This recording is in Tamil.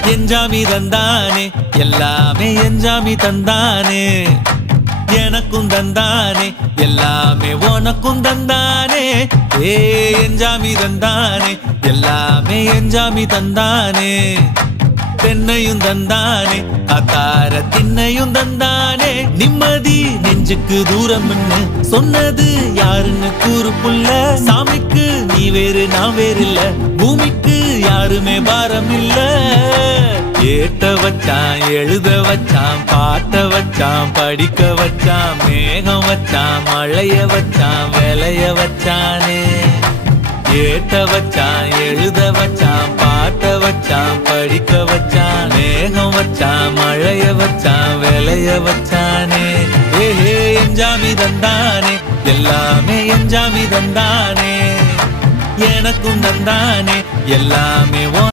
எஞ்சாமி தந்தானே எல்லாமே எஞ்சாமி தந்தானே எனக்கும் தந்தானே எல்லாமே உனக்கும் தந்தானே ஏ எஞ்சாமி தந்தானே எல்லாமே எஞ்சாமி தந்தானே தென்னையும் தந்தானே அத்தார திண்ணையும் தந்தானே நிம்மதி நெஞ்சுக்கு தூரம் சொன்னது யாருன்னு கூறு புள்ள சாமிக்கு நீ வேறு நான் வேறு இல்ல பூமிக்கு யாருமே பாரம் இல்ல ஏட்ட வச்சான் எழுத வச்சான் பாட்ட வச்சான் படிக்க வச்சான் மேகம் வச்சான் மழைய வச்சான் விளைய வச்சானே ஏட்ட வச்சான் எழுத வச்சான் பாட்ட வச்சான் படிக்க வச்சான் மேகம் வச்சான் மழைய வச்சான் விளைய வச்சானே ஏஹே எஞ்சாமி தந்தானே எல்லாமே எஞ்சாமி தந்தானே எனக்கும் தந்தானே எல்லாமே